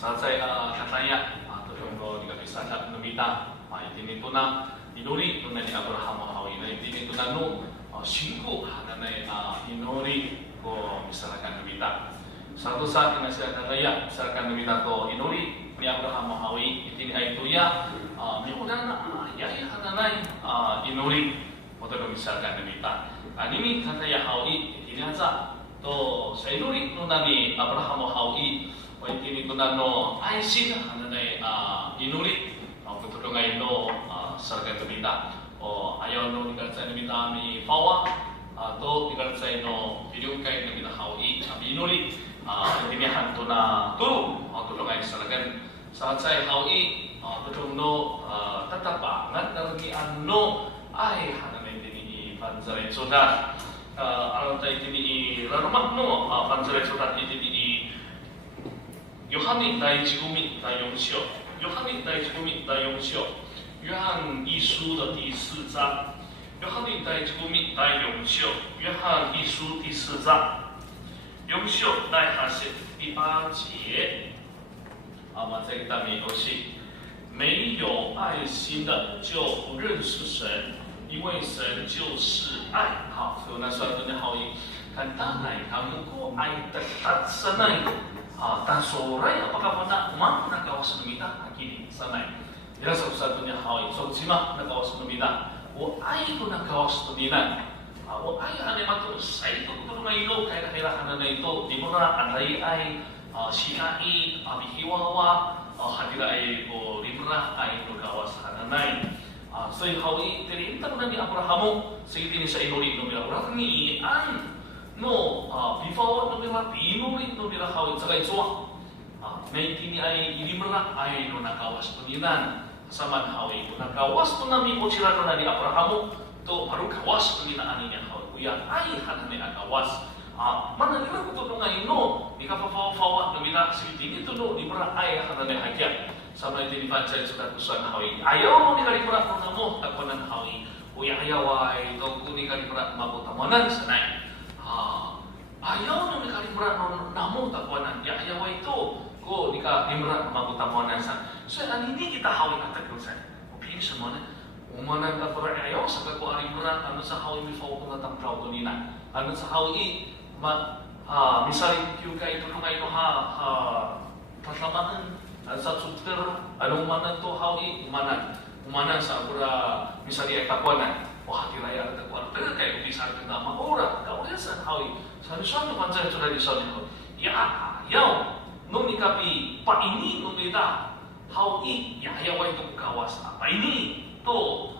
Satsai katanya tolong bisa numita itini tuna inuri tuna ni Abraham hawi na itini tuna no singko hananay inuri ko misalkan numita. Satu saat na siya kataya misalkan numita to inuri ni Abraham hawi itini ay tuya miunan yay hananay inuri mo to misalkan numita. Anini kataya hawi itini hansa to sa inuri tuna ni Abraham hawi itini tuna no Isaac hananay inuri tutulungan no sarga tumita o ayaw no ikalsay namita mi fawa to ikalsay no bilyong kay namita hawi inuri itinihan to na turu tulungan sargan satsay hawi tutulong no tatapangan dargian no ay hananay tini pansaray sudat alam tayo tini rarumak no pansaray sudat itini 요한의第一公民第4章，约翰的第一公民第4章，约翰一书的第4章，约翰的第一公民第4章，约翰一书第4章，4章第8节第8节，在kita没有信，没有爱心的就不认识神，因为神就是爱。好，所以那算真的好意，看当然他们过爱的他神来。Dan sore apakah pernah umat nagawas numita akini sanay. Yan sa satunya hawai. So sima nagawas numita. O ay ko nagawas numita. O ay ane mato sa ito kung ngayon kaya kailangan na ito. Di mo na anay ay sinai abihiwawa hadira ay o libra ay nagawas hananay. So yung hawai tirinta mo na ni Abrahamo sa itini sa inuli numita. Orang ni no before numira pinuri numira hawit sakay suwa may tini ay ilimra ay no nakawas tuninan saman hawi ko nakawas to nami o sila no na ni Abrahamo to baru kawas tunina ani niya hawit kuya ay hanani akawas mana nila ko to ngayon no di ka fawa numira siting ito no limra ay hanani hakya sama tini pancay sudah kusuan hawi ayaw mo ni kalimra no namo takunan hawi kuya ayaw ay to kuni kalimra mabutamonan sanay ayaw no ni kalimra no namo takwanan ya ayaw ito ko ni kalimra magutamonan sa so hindi kita hawin at tagusan opini sa mga umanan ka para ayaw sa kako kalimra ano sa hawin mi fawo na tampraw to nina ano sa hawin misali yung kay tulungay no patlamahan sa tsutter anong manan to hawin umanan sa agura misali ay takwanan wah diraya at takwanan pero kayo bisa ka na maura kaulisan hawin Sabi-sabi panjang sudah disampaikan. Ya, ayaw nung ikapi paini nung ita hawi ya ayaw itu kawas apa ini to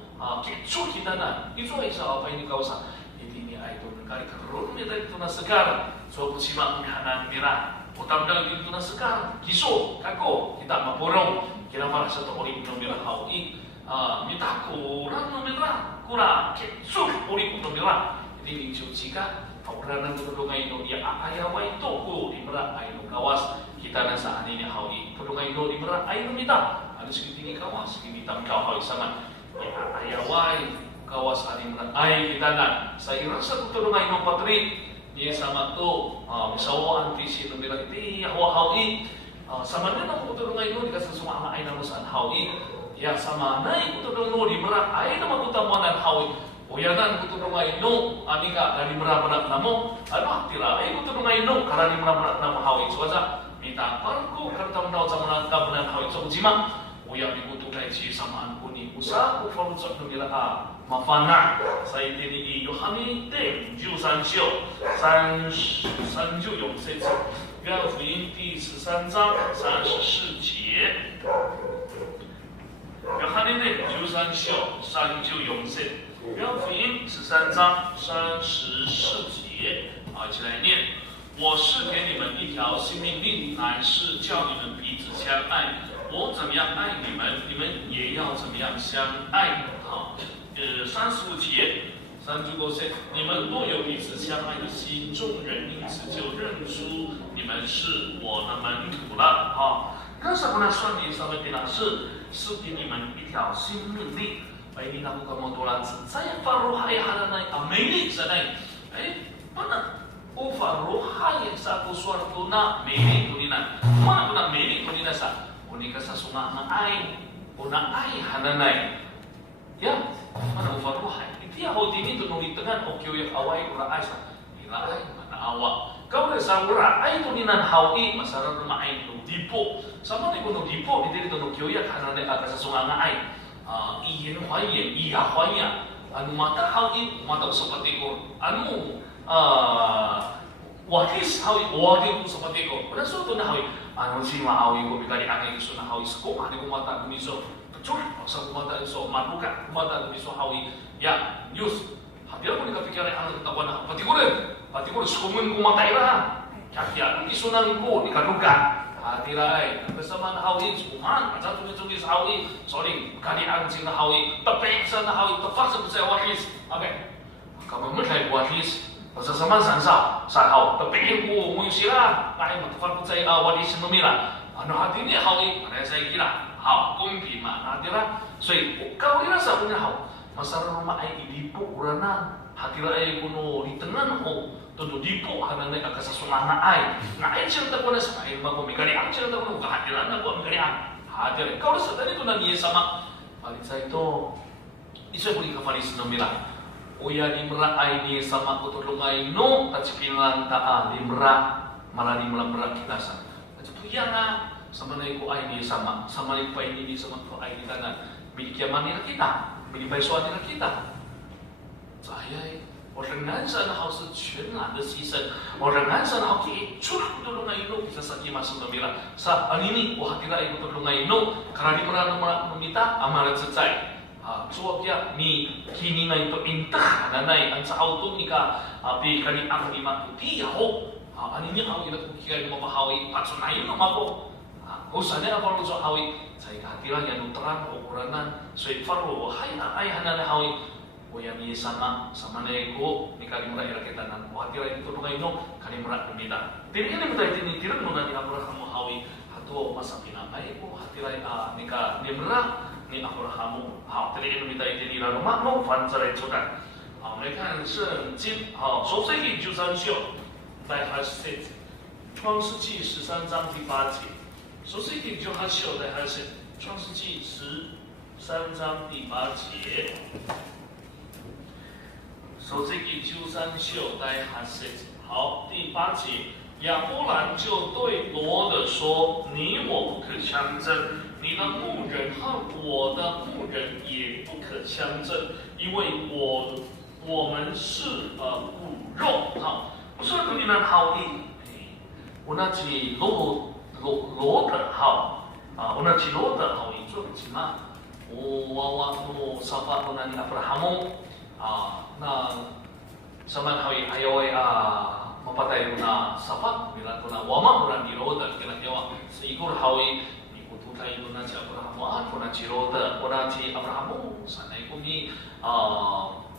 kitsu kita na itu ay sa apa ini kawasan ini ay to kali karon nila itu na sekarang so pusima mihanan mira utam dalam itu na sekarang kiso kako kita mapurong kira para sa to ori nung mira hawi minta kurang nung mira kurang kitsu ori nung mira ini jika Pauranan tutulungan ino dia ayaw ito ko imra ay no kawas kita na sa ani ni hawi tutulungan ino imra ay no mita ano sige tingi kawas sige mitam ka hawi sama ayaw ay kawas ani imra ay kita na sa irang sa tutulungan ino patri niya sama to misawa antisi no mira iti hawi sama na no tutulungan ino di kasi sumama ay na mo sa hawi ya sama na tutulungan ino imra ay no magutamuan hawi Uyanan kutulungan ino anika dari merabanak namo ano tira ay kutulungan ino karani merabanak namo hawit suasa minta parku kartam daw sa mga kabanan hawit so jima uya bikutukay si samaan kuni usa ku falutsok numira mafana sa itini Yohani te 13有节约翰福音第13章34节Yohani te 13章34节约翰福音13章34节一起来念我是给你们一条新命令乃是叫你们彼此相爱我怎么样爱你们你们也要怎么样相爱35节35节你们若有彼此相爱的心众人因此就认出你们是我的门徒了那什么呢算你上面给他是给你们一条新命令ini naku kemotolan saya faruhai halanay ameli sanay mana o faruhai sa kuswarto na meli tuninan. Mana kuna meni tunina sa. Unika sa sunga nga ay. Una ay hananay. Ya, mana ufaruhay. Iti ako dinito nung itengan o kiyoyak away ura ay sa. Ila ay manaawa. Kau sa ura ay tuninan hawi masarap lumain nung dipo. Sama ni kuno dipo ni dito nung kiyoyak hananay aga sa sunga nga ay. Iyan huayan, iya huayan. Anu mata hawi mata usapati ko. Anu wahis hawi wadi ko usapati ko. Pada suatu na hawi. Anu si maawi ko bigari angin iso na hawi ko ani ko mata gumiso. Pecul sa mata iso maduka mata gumiso hawi. Ya, yus. Hadir ko ni kapikiran ang tatawan na pati ko sukumin ko mata ira. Kaya iso nang ko ni kaduka. Hatirai, bersama hawi, cuman macam tulis hawi, sorry, kali anjing hawi, tepeksa hawi, terpaksa saya wahis, oke, kamu mulai wahis, bersama sansa, sahau, tepekin ku muisira, kain terpaksa saya wahis memila, anu hati ini hawi, ada saya kira, hau, kumpi mana hatirai, so kau kira sabunya hau, masalah rumah ai ibu urana, hatirai kuno di tengah ho. Tudo dipo hananay aga sa sumana ay na ay siyang tako na sa kain mago mikari ang siyang tako na kahatilan na ko mikari ang hatir kau sa tadi tu na niya sama palit sa ito isa ko ni kafaris no mila uya limra ay niya sama ko tulungay no at sipilan taa limra malali mula kita sa at siya nga sama na ko ay niya sama na pa ini sama ko ay kita na bilikyaman nila kita bilibaisoan nila kita saya我仍然是好是全然的牺牲，我仍然是好给出tulong ino bisa sa masuk namira sa anini o hatira ino tulong ino karena di mana memita amarat secai so dia ni kini na ito intah nanay ang sa auto nika api kani ang lima puti ho anini ang ina kukikai mo mahawi patsunayin no mako usane apa lo so hawi sai hatira yan utran o kuranan so ifaro hay ay hanan hawi o yang ni sama na ko ni kalimura ira kita nan watira itu tulungan ino kalimura kumita tiri ini minta ini tirang nuna ni Abraham hawi hato masapina ay ko hatira ni ka nimra ni Abraham tiri ini minta ini la rumah no fan sarai chukan 我们看圣经首世纪13秀在20节创世纪13章第8节首世纪13秀在20节创世纪13章第8节首世纪13秀在哈塞好，第8节，亚伯兰就对罗德说：“你我不可相争，你的牧人和我的牧人也不可相争，因为我们是骨肉。”好，我说你们好的，我那起罗德好我那起罗德好，你做个什么？我sahabat ko na ni Abraham na saman hawi ayaw ay mapatay ko na sapat bilang ko na wama ko na niroda kinakyawa sa ikur hawi ikututay ko na si Abraham ko na si Roda ko na si Abraham sanay ko ni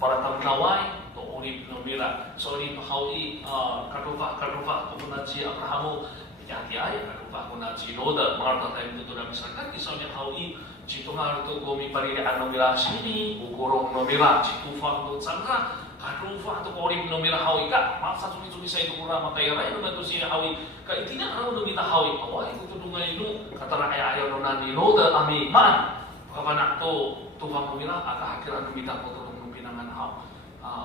para tamlaway to urip no mira so ni hawi karufa ko na si Abraham yati ay karufa ko na si Roda mga tatay mo to na misalkan isaw niya hawi Cito nga ito gumi parili ano mila sini, ugurong no mila, cito fa no tsanga, karufa to korim no mila hawi ka, masa sumi sa ito kura matayara ino to siya hawi, ka itina ano no mita hawi, away ito tudungay ino, katara ay ayaw no na niloda ami man, kapanak to tufang no mila, akahakir ano mita ko tulong no pinangan haw.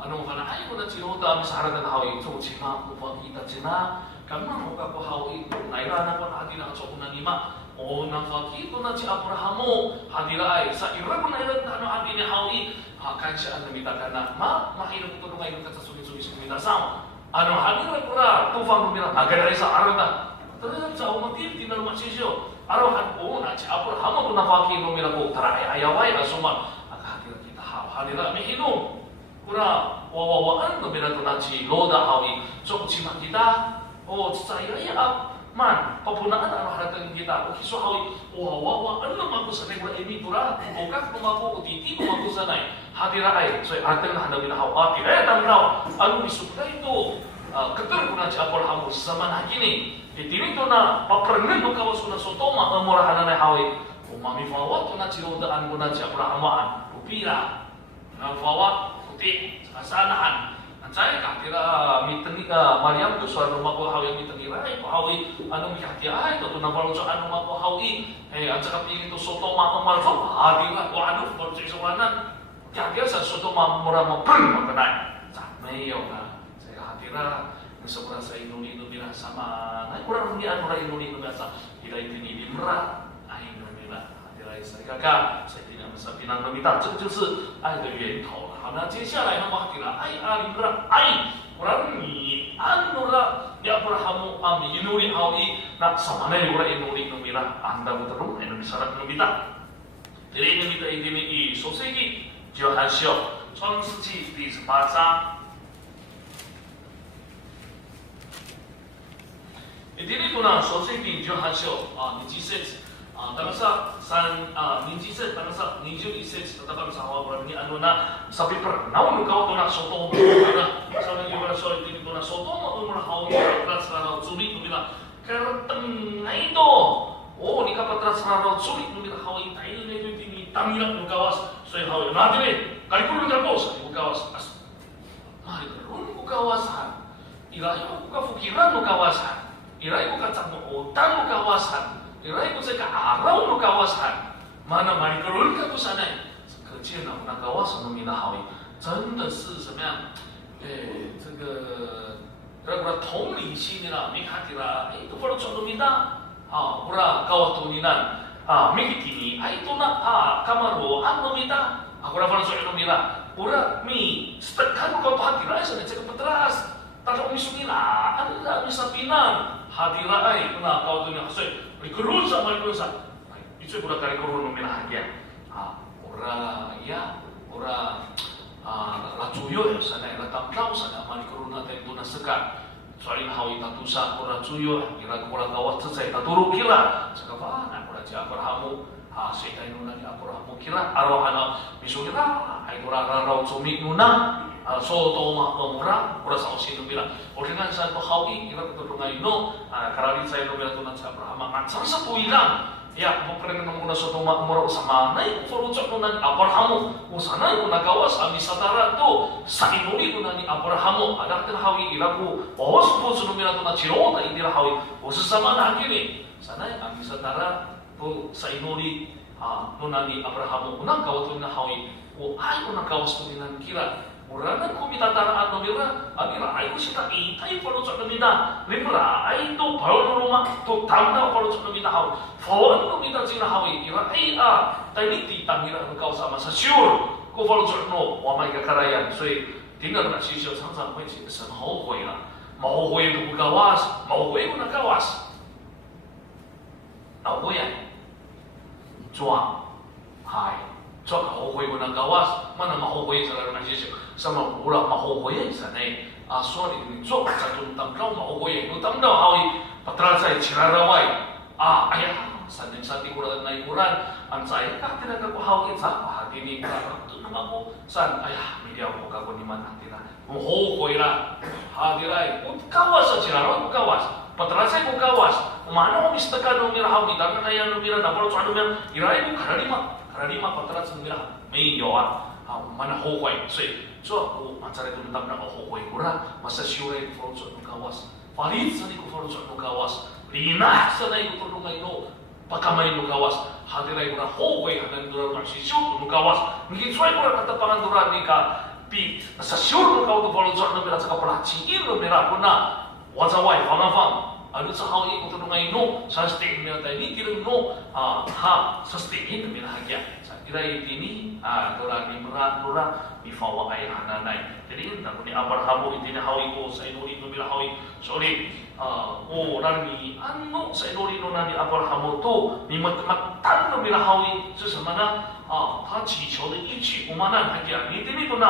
Ano ka na ayaw na siloda ami sa haragan hawi, so sima upang kita sina, kamang huka ko hawi, nairana ko na atin ang sokunan nima, nakakita na si Abraham hadiray sa ira ko na ilan na atin ni hawi akan siya ang namita ka na mahirap ito nung ngayon ka sa sulit-sulit sa kumita sama hadiray ko na tufang lumira agaray sa araw na talagang sa umatil tinaluman siya araw na si Abraham ko nakakita lumira ko tara ay ayaway asuma hadiray kita hadiray may inom kura wawawaan lumira ito na si Loda hawi so kung sima kita sa iya man, papunaan ang haratan kita. Okay, so hawi, ano naman ko sa negura emitura? O kak lumako, o titi lumako sanay. Hatira ay, so haratan na hanawin na hawa. Hatira ay, tangraw. Ano isupra ito? Katar ko na si Abraham sa zaman na kini. Itinito na, papranan no kawaso na sotoma, ang murahan na hawi. Umamifawat ko na si Rodaan ko na si Abraham. Pupira. Nafawat, puti, kasanahan. Saya kira miteni Maryam tu suara rumah ko hawi miteni rai ko hawi anu mi hati ai to na balu anu ma ko hawi anca kapi itu soto ma mal so hadi la ko anu ko ci soanan kaya sa soto ma mura ma pun makanai sampai yo na saya kira sebenarnya saya Indonesia bilang sama nah kurang lebih anu rai Indonesia biasa tidak ini dimra ai Indonesia hati rai saya kakak saya tidak bisa bilang lebih tak 这就是爱的源头了。好，那接下来呢，我提了爱阿里布爱，我让你安努了，你阿布拉哈姆阿米努力好伊，那什么呢？我让努力努米了，安达不得路，努米萨拉努米达，这里努米达一定以首世纪就还是创世纪第18章。一定呢，首世纪就还是你记些。Bangsa san ninjiset bangsa ninju iset tatakan sawa orang ni anu na sapi per naun kau tu nak soto na sama juga soal ini tu nak soto mau umur hau ya teras sarau curi tu bila kerten na itu oh ni kapal teras sarau curi tu bila hau ini tai ni tu ini tamilan tu kawas so hau ya nanti ni kali pun nak kawas tu kawas mari kerun tu kawasan irai aku kafukiran tu kawasan irai aku kacang otan tu kawasan Irai ko sa kaaraw no kawasan, mana mari kerun ka to sana，可见呢，那kawasan no minahawi，真的是什么样？这个同理心呢，没看起来，itu perlu contoh minta，pura kawat to ninan，mikitini，itu na kamaro ano minta，pura perlu contoh minta，pura mi stekkan kau to hatirai sana cek petras，但是我们说你啦，ada misapinan hatirai，那kau to ni hasoi。Ikurun sama ikurun itu pura kali kurun meminah dia. Ora ya, ora la cuyo ya sana la tamkau sana mali kurun na tentu na sekat. Soalnya hawi tatusa ora cuyo kira kura kawat selesai taturu kira. Sekapa na ora ja Abrahamu sekai nuna ni Abrahamu kira arwahana bisu kira ai ora rau cumi nuna soto ma omura ora sa osino bila ordingan sa to hawi kira kutulungan ino karali sa ino bila tunan sa Abraham ngan sa puilang ya mo pren nang muna soto ma omura sama nai forucok nunan Abraham usana ino nagawas ami satara to sa inuli tunan ni Abraham ada tel hawi kira ku os po suno bila tunan chirota indira hawi usama na kini sana ami satara to sa inuli nunan ni Abraham unang kawat na hawi o ay unang kawas tunan kira Murana kumi tataraan no mira, adira ay ko sita itay palo sa namina, libra ay to palo no rumah to tanda palo sa namina haw, fawan no kita sina hawi ira ay tayo ti tamira no kau sama sa sure ko palo sa no wa may kakarayan, so tinggal na siya sang may siya sa mahuhoy na, mahuhoy no gawas, mahuhoy ko na gawas, nahuhoyan, juang, hay. So mahuhoy ko ng gawas, mana mahuhoy sa lalang nasisyo. Sama mula mahuhoy sa nay. Sorry, so sa tuntang kau mahuhoy. Tuntang daw hawi patrasay chiraraway. Ayah, santi kurang na ikuran. Ang saya kaktina ka ko hawi sa pahagini ka. Ito naman ko. San? Ayah, media ko kako ni man kaktina. Mahuhoy ra. Hadiray. Kawas sa chiraraway ko kawas. Patrasay ko kawas. Umano ko mistaka nung mirahaw. Idakan na yan nung mira. Napalo sa ano mira. Iray ko karalima. Karalima patrat sa mira. May yawa. Mana hohoy. So, ako mancari itu tentang nama hohoy kura. Masa syure ko farusot ng kawas. Farid sa ni ko farusot ng kawas. Rinah sa na ko tulong ino. Pagkamay ng kawas. Hadiray ko na hohoy. Hadiray ko na magsisyon ng kawas. Mungkin suway ko na katapangan duran ni ka. Pi, nasa syure ng kawas. Farusot ng mira sa kapalachiin ng mira. Kuna, wazaway, fangafang. Ano sa hawi ko tulong ino. Sa stain nila tayo. Ni tirong no. Sa stain na minahagya. Irai ini dora ni merat dora ni fawa ai hananai. Jadi tak ni Abraham ini hawi ko sa inuri no bila hawi. Sorry. Orang ni anu sa inuri no ni Abraham to ni matmatan no bila hawi. So semana 他祈求的一曲我们那还讲你这里头呢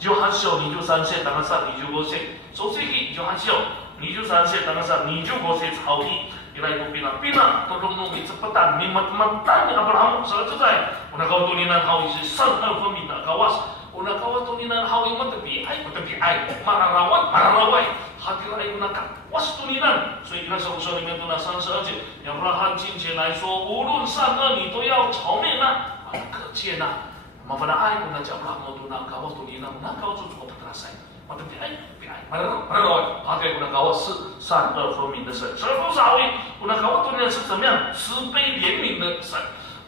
18章23節当さ25節。創世記18章23節当sa 25節hawi. Ilai ko pina tolong nung cepatan ni matan ni Abraham salah selesai. Una kau tuninan hawi si san alfa minta kawas. Una kau tuninan hawi matepi ai mararawai. Hati lai una kawas tuninan. So ina sa usaha ni tuna san saja. Yang Abraham 金钱来说，无论善恶你都要朝面啊，可见呐。Mafana ai kuna cha Abraham tuna kawas tuninan na kau tu cukup terasa. 我的他给我们高是善恶分明的神，神不少于我们高对人是怎么样慈悲怜悯的神。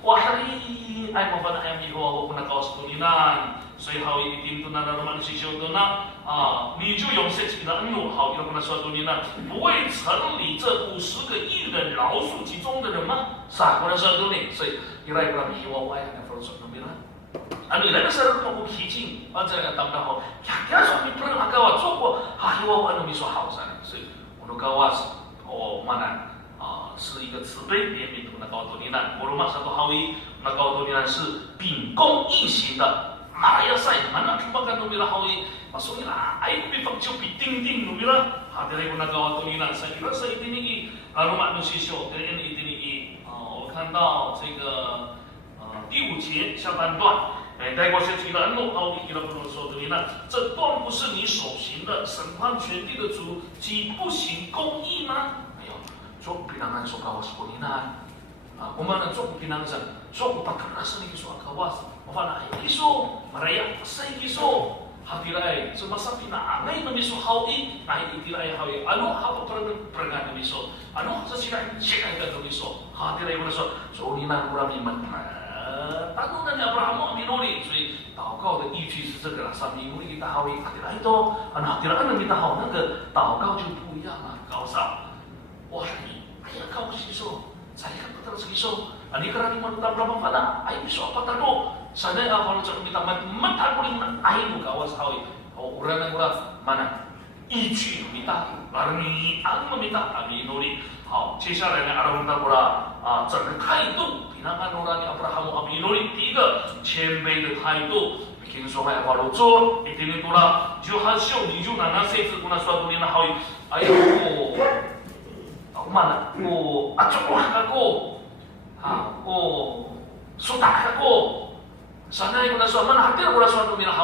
哇嘿，爱莫法的爱米和我们高是多呢，所以好一定都那那么去修的呢你就用这几个恩怒好，有跟他说多呢，不为城里这50个义人饶恕其中的人吗？是啊，我说多呢，所以一来一来米我爱那佛说多呢。你那个时候我脾气，这个当然好，呀，说你不能那个做过，我那么说好噻，所以我那个我是mana是一个慈悲怜悯的那个多尼呢，我马上都好意，那个多尼呢是秉公义行的，马来西亚mana cuma kan nomila好意，所以啦，比方就比钉钉nomila，dari那个多尼呢，saya kira saya ini rumah manusia ini我看到这个第5节下半段。带过去的恩怒，一个不能说的呢，这断不是你所行的，审判全地的主，岂不行公义吗？做pinangan so kawas ko nina. Kumana做pinangan so pagkakasa ni kiso kawas. Mafana ay kiso, maraya say kiso. Hatiray, so masabi na angay na miso hawi, ay itiray hawi. Ano hapa prangan na miso? Ano sa sila siya ka miso? Hatiray mo na so nina murami man. 当然呢，不然我们努力，所以祷告的依据是这个了。上面努力的好，阿迪来多，阿迪来那边的好，那个祷告就不一样了。高尚，哇，哎呀，高吸收，saya kan betul吸收。你可能你们当不了mana，哎，说apa tado？sana kalau cakap minta mental boleh ai buka awas hawi. Orang yang orang mana？依据minta，而你安minta，你努力。好，接下来呢，阿拉们达过了整个态度。 Pinangan orang yang Abraham aminuri 第一个谦卑的态度，bikin sungai apa lucu, itu itulah juhasyo di Yunani saya pernah suatu hari nak ayo aku mana, aku acuklah aku, aku sudah aku, sana yang pernah suatu mana hadir pernah suatu hari nak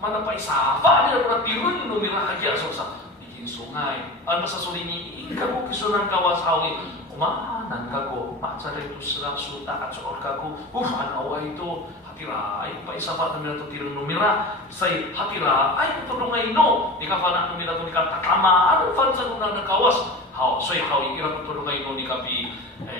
mana paisa, apa dia pernah tirun nomor lagi asal bikin sungai, masa sore ini kamu kisunan kawas hawi. Nan kako macam itu serang sudah acor kako ufan awal itu hatira ay pa isa pa tumira to tirang numira say hatira ay tutulungan ino di ka fana numira to di ka takama ano fan sa nuna ng kawas how so how ikira tutulungan ino di ka bi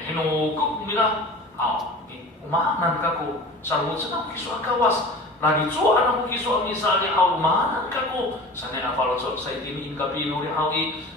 hinukuk numira how umanan kako sa lumut sa kiso ang kawas lagi so anak mo kiso ang misalnya how umanan kako sanay afalo so sa itinin ka pino di how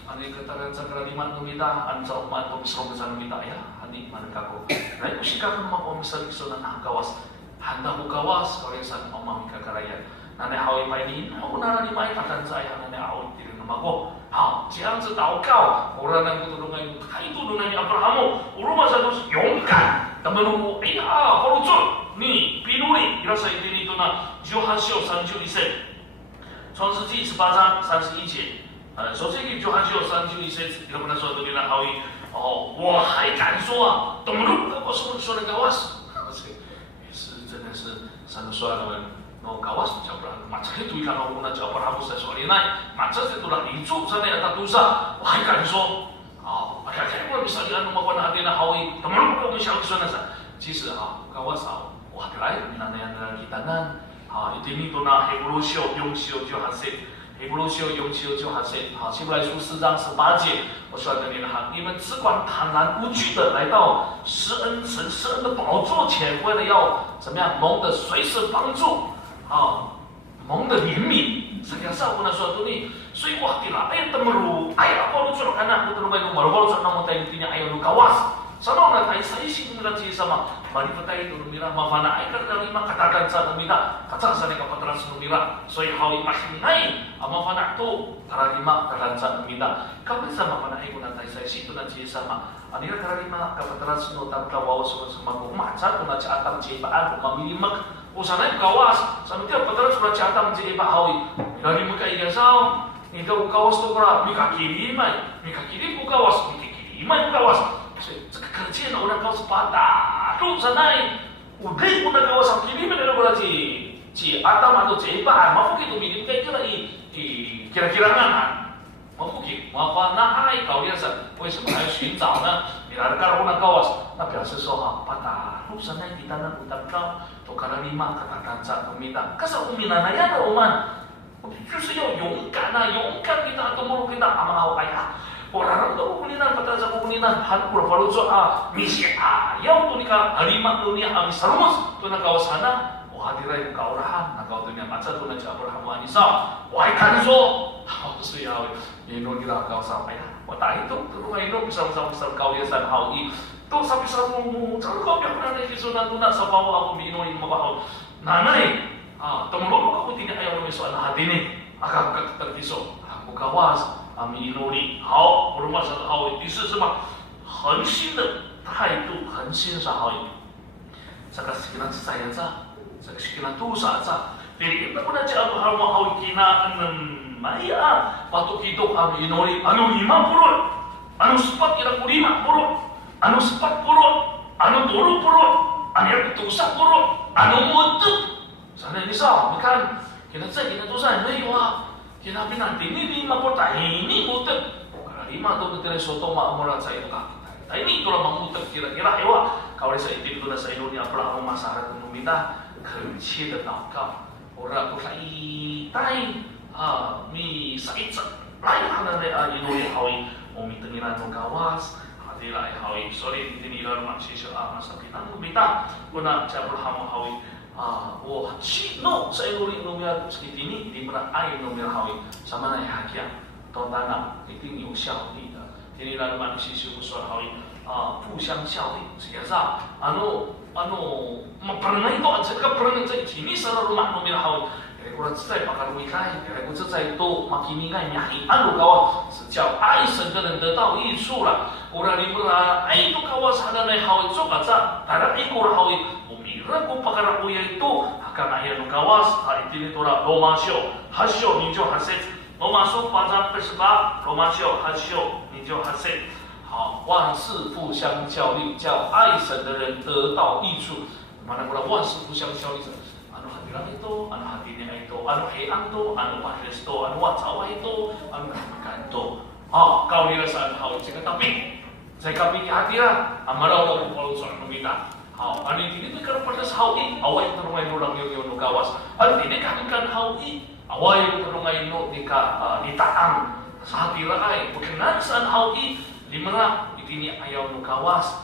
ani katakan sa karaniman numita an sa umat o misro sa numita ya hani man kako na usika kan makomisal iso na kawas handa mo kawas kalau sa mamami kakarayan na hawi pa ini ako na ni mai katan saya na awit tirin na mako ha 这样子祷告 orang yang tutulungan yung kahit tulungan ni Abraham uruma sa Diyos勇敢 naman mo ay kalau ni pinuri irasa itin ito na Yohansyo 31节创世纪18章31节首先给约翰就31节，你跟他说这边的好意我还敢说懂了，我说那个我是，也是真的是上面说的那个我是叫不然，马这个对看到我那叫不然不是说你那，马这些都让你做在那大路上，我还敢说，看我bisa lihat nomor kau nanti nak hawi, teman kau bisa lihat sana. 其实kawas wah kelai minat yang dalam kita nan, itu ni tu na Hebrusio, Yungsio就还是。 Hebrusio 永久就还是希伯来书4章18节，我说的你们只管坦然无惧的来到神施恩的宝座前，为了要怎么样蒙的随时帮助蒙的怜悯。这个上我那说的你，所以我的啦，哎，怎么如哎呀，我都做了看那，我都没弄，我做那么大一点，哎呀，如高瓦斯，什么呢？哎，谁信那些什么？ Mari kita itu numira mafana ay kalima katakan sa numira katakan sa kapatran sa numira so hawi mahinay mafana to karalima katakan sa numira kapag sa mafana ay kunan tayo sa sito na siya sama anira karalima kapatran sa nutam kawawas sa magu maca kuna sa atam jebaan mamilimak o sana yung kawas sa mga kapatran sa atam jeba hawi karalima kay gasaw ikaw kawas to kara mikakirimay ko kawas mikakirimay ko kawas这个可见我那告诉把打路上来，我内部那个我上批里面那个过来去阿达玛都这把，马夫给都明白个了kira-kira kan，马夫给马夫那爱搞电视，为什么还要寻找呢？你来看我那告诉，那表示说把打路上来kita nak utak kau，to karena lima katakan sa umita，kasa umina na yan oman。我们就是要勇敢啊，勇敢kita tumulong kita ang mga kaya. Orang itu kulinan pada zaman kulinan han pura-pura ah misi ayaw to nika halima dunia ami sarumus to na kawasana o hadiray ko kaurahan na kaw dunia matsa to na sa Abraham anisa why kanso so yaw ino nila kawasa kaya wata ito to nga ino bisa sa kawiyasan how i to sabi sa mo sa ko biya na ni sunan tuna sa bawa ako mino in mabahaw nanay tumulong ako tini ayaw mo so ana hadini akak terpiso ako kawas ami inuri好，我们马上好，第四什么恒心的态度，恒心是好。这个是跟他saya za，这个是跟他tu sa za。Jadi kita pun ada apa mau kita maya, waktu kita kami inuri, anu 50, anu 4 kira 50, anu 40, anu 20, anu yang itu 10, anu mutu. Sana ini sah, bukan kita saya kita tu saya ni wah. Kita nanti ini 50 tahun ini mutek. Kalau 5 atau betul soto makmuran saya itu kakak. Ini kalau mengutek kira-kira ya kalau saya itu na sa Indonesia pernah masyarakat meminta kerja dan nakal. Orang tu tay mi sakit lain hal yang Indonesia hawi meminta nilai kawas. Hadilah hawi sorry ini nilai manusia masa kita meminta guna cabul hawi. Sino sa iluri numero sekitini di mana ai numero hawi sama na hakia tondana iting有效力的天然马来西亚说hawi 互相效力sehingga pernah itu aja pernah itu ini selalu rumah numero hawi kurang在bakal wikai我这在都makin ingat nyai anu kawan sejauh ai 整个人得到益处了 orang ni pernah ai itu kawan sana na hawi coba za tada ikut hawi Ragu pakara uya itu akan ayah nukawas hari ini tora romasyo hasyo ninjo haset romasyo pada persebab romasyo hasyo ninjo haset 好万事互相效力叫爱神的人得到益处 mana pula 万事互相效力 anu hadiran itu anu hadirin itu anu heang itu anu mahres itu anu wacawa itu anu kamakan itu kau dirasakan hal jika tapi saya kami hadiran amarau kalau soal meminta 好，而你今天这个不是好意，awak yang terungai orang yang kawas. Al ini kan hal i, awak yang terungai di taang. Saat dilakai, berkenan san hal i, di mana ini ayam kawas.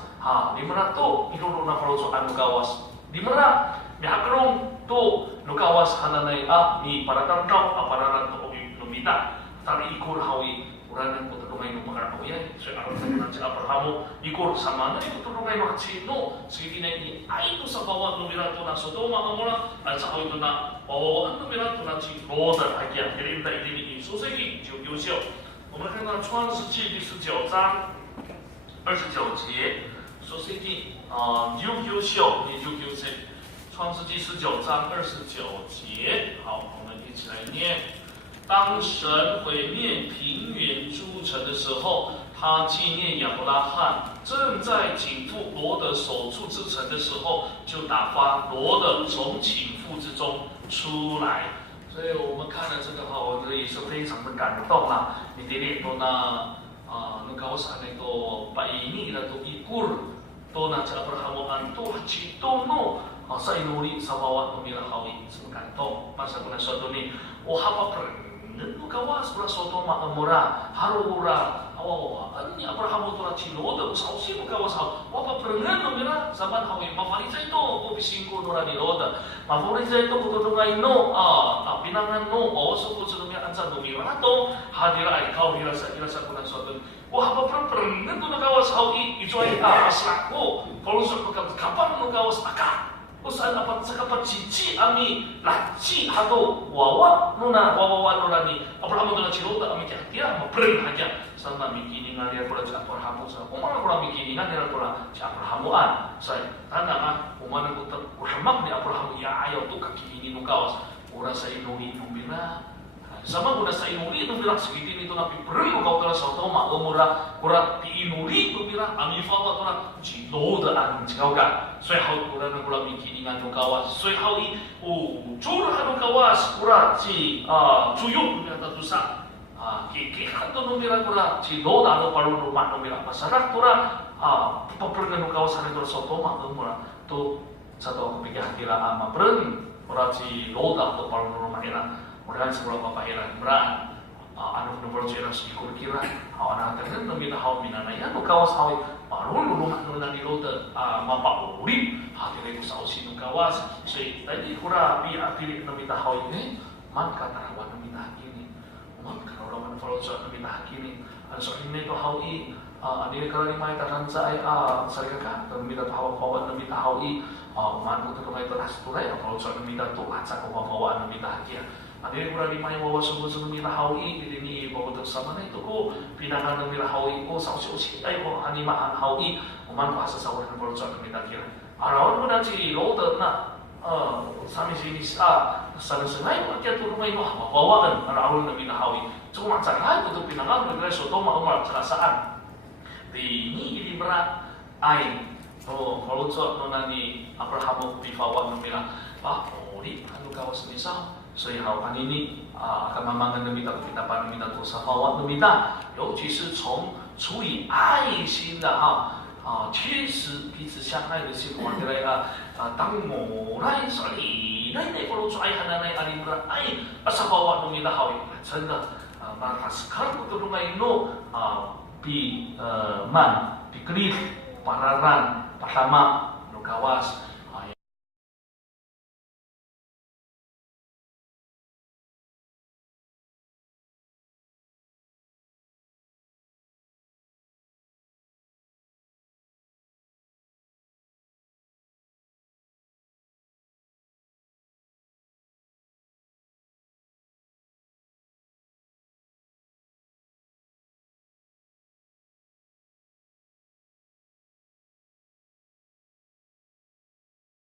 Di mana tu itu nak kalau soal kawas. Di mana mihakrong tu kawas hananai ni para tantau para tantau nomita. Tadi ikut hal i. Orang yang terungai makar ya, saya akan nanti Abraham ikut sama na ikut terungai makcino segini ini itu sabawa numira tu na soto makamula dan sa itu na bawa numira tu na ci roda aja jadi kita ini susegi 优秀我们看到创世纪第19章29节 susegi 优秀你就优秀创世纪19章29节好我们一起来念 当神毁灭平原诸城的时候，他纪念亚伯拉罕正在倾覆罗得守住之城的时候，就打发罗得从倾覆之中出来。所以我们看了这个我觉得也是非常的感动啦。你点点都那那高山那个百米那个一股都那这阿伯拉罕都几多诺sa inuri sa bawat pemila hawi sa kanto masa kuna suatu ni hapa nenu kawas pura soto makamura harura ani Abraham tu la chino da sausi mo kawas wapa prengan no mira zaman hawi mafarita ito ko bisingko no ni roda mafarita ito ko to ngai no pinangan no so ko sa mi ansa no mira to hadira ay kau hira sa kuna suatu hapa prengan to na kawas hawi ito ay asla ko kalau so ko kapan no kawas aka usaha dapat sekapat cici ami laci atau wawa nuna ni Abraham dengan cirota ami dia mapren aja sama mikini ngalir pula cak Abraham sa umana pula mikini ngalir pula cak Abrahamuan saya tanda umana putar Muhammad ni Abraham ya ayo tu kaki ini nukawas ora sa inuri numbila sama guna sa inuri numbila segiti itu napi pren kau telah soto ma umura ora ti inuri numbila ami fawa tora ciloda an cakauka 最好我们过来米基尼安东kawas，最好一主了安东kawas，过来去主用那个都啥，kita kan tu nombira kura ci loda no paru rumah nombira masyarakat kura pepergan no kawasan itu soto mak mura tu satu kepikiran kira ama pren kura ci loda no paru rumah ina Mudahan sebuah papahiran beran anu nomor cerah sikul kira awan akan namita haw minanaya no kawas haw parul rumah no nani rote mapa urip hati itu sausi no kawas so tadi kura bi apili namita haw ini man kata rawan namita kini man kata rawan follow so namita kini an so ini to haw I ani kalau ni mai taran sa ai sarika ka namita haw namita haw I man ko to mai to asturai follow so namita to aca ko haw namita kia. Adili kurang dimai wawa subuh mila hawi di ni bawa bersama na itu ko pinahan ng mila hawi ko sa usi ay ko animaan hawi uman ko asa sawan ng bolsa ng mila kira. Arawan ko na si Lothar na sami sini sa sengay ko kaya turun may mabawakan arawan ng mila hawi. So macaray ko to pinahan ng reso to maumar sarasaan. Di ni berat ay bolsa no nani Abraham bifawan ng mila pa ori anu kawas misal. So hao kanini akan mamangan namita kita pan namita to sa hawa namita，尤其是从出于爱心的确实彼此相爱的心，我觉得当我来说你那不如爱他那阿里不爱sa hawa namita好，真的那sekarang itu rumah ino pi man pi klif pararan pasama no kawas